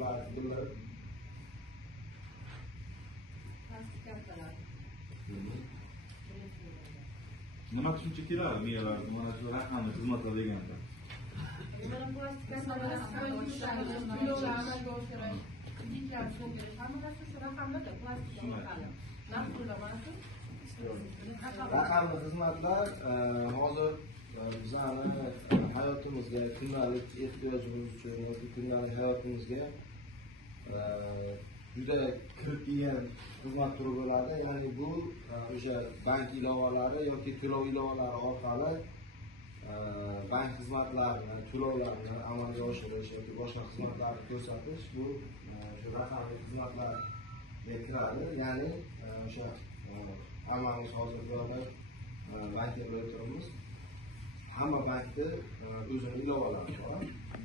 viloyati bildirib. Nima tushuncha keladi miyalarda mana shu raqamli xizmatlar deganda? Mana plastik raqamli xizmatlar hozir bizani hayotimizga, kundalik ehtiyojimiz uchun yoki kundalik hayotimizga juda kirib kelgan xizmat turi bo'ladi. Ya'ni bu o'sha bank ilovalari yoki to'lov ilovalari orqali bank xizmatlarini, to'lovlarni amalga oshirish yoki boshqa xizmatlarni ko'rsatish bu shu raqamli xizmatlarga kiradi. Ya'ni o'sha hammamiz hozir buyoqda bankda bo'lib turibmiz. Hamma bankda o'zini ilovalari bor.